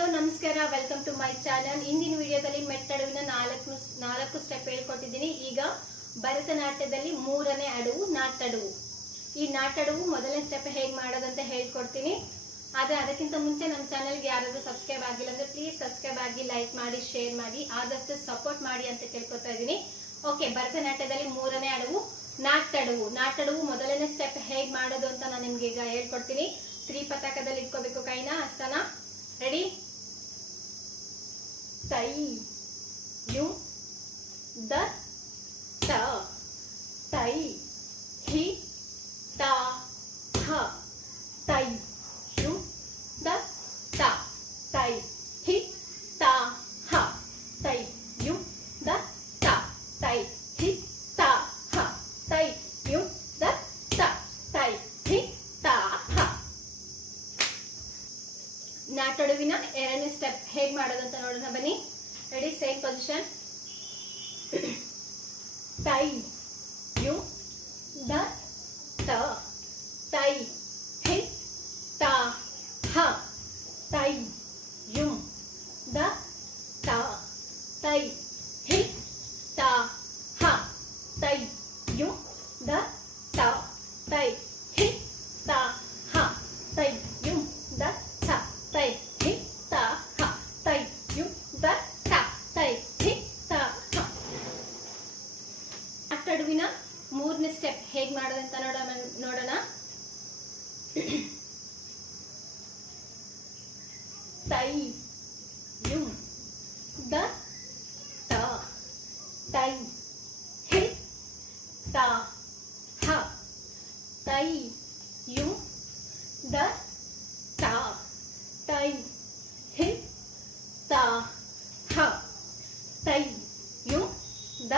Hello ನಮಸ್ಕಾರ, welcome to my channel. ಇಂದಿನ ವಿಡಿಯೋದಲ್ಲಿ ಮೆಟ್ಟಡುವಿನ ನಾಲ್ಕು ಸ್ಟೆಪ್ ಹೇಳ್ಕೊಟ್ಟಿದ್ದೀನಿ. ಈಗ ಭರತನಾಟ್ಯದಲ್ಲಿ ಮೂರನೇ ಅಡುವು ನಾಟಡುವು. ಈ ನಾಟಡುವು ಮೊದಲನೇ ಸ್ಟೆಪ್ ಹೇಗೆ ಮಾಡೋದಂತ ಹೇಳ್ಕೊಡ್ತೀನಿ. ಆದ್ರೆ ಅದಕ್ಕಿಂತ ಮುಂಚೆ ನಮ್ಮ ಚಾನಲ್ಗೆ ಯಾರಾದ್ರೂ ಸಬ್ಸ್ಕ್ರೈಬ್ ಆಗಿಲ್ಲ ಅಂದ್ರೆ ಪ್ಲೀಸ್ ಸಬ್ಸ್ಕ್ರೈಬ್ ಆಗಿ, ಲೈಕ್ ಮಾಡಿ, ಶೇರ್ ಮಾಡಿ, ಆದಷ್ಟು ಸಪೋರ್ಟ್ ಮಾಡಿ ಅಂತ ಕೇಳ್ಕೊತಾ ಇದ್ದೀನಿ. ಓಕೆ, ಭರತನಾಟ್ಯದಲ್ಲಿ ಮೂರನೇ ಅಡುವು ನಾಟಡುವು. ನಾಟಡುವು ಮೊದಲನೇ ಸ್ಟೆಪ್ ಹೇಗೆ ಮಾಡೋದು ಅಂತ ನಾನು ನಿಮ್ಗೆ ಈಗ ಹೇಳ್ಕೊಡ್ತೀನಿ. ತ್ರಿಪತಾಕದಲ್ಲಿ ಇಟ್ಕೋಬೇಕು ಕೈನ, ಹಸ್ತನ. ರೆಡಿ? ತೈ ಯು ದ ತ ತೈ ಹಿ ತ ಹ ತೈ ಯು ದ ತ ತೈ ಹಿ ತ ಹ ತೈ ಯು ದ ತ ತೈ ಹಿ ತ ಹ ತೈ ಯು ದ ತ ತೈ ಹಿ ತ ಹ. ನಾಟಡುವಿನ ಎರಡನೇ ಸ್ಟೆಪ್ ಹೇಗೆ ಮಾಡೋದಂತ ನೋಡೋಣ ಬನ್ನಿ. ರೆಡಿ? Same position. ತೈ ಯು ದ ತ ತೈ ಹಿ ತ ಹ ತೈ ಯು ದ ತ ತೈ ಹಿ ತ ಹ ತೈ ಯು ದ ತ ತೈ ಹಿ ತ ಹ ತೈ ಯು ದ ತ ತೈ ಹಿ ತ ಹ ತೈ ಯು ದ ತ ತೈ ಹಿ ತ ಹ. ನಾಟಡುವಿನ ಮೂರನೇ ಸ್ಟೆಪ್ ಹೇಗೆ ಮಾಡೋದಂತ ನೋಡೋಣ. ತೈ ಯು ದ ತ ತೈ ಹಿ ತ ಹ ತೈ ಯು ದ ತ ತೈ ಹಿ ತ ಹ ತೈ ಯು ದ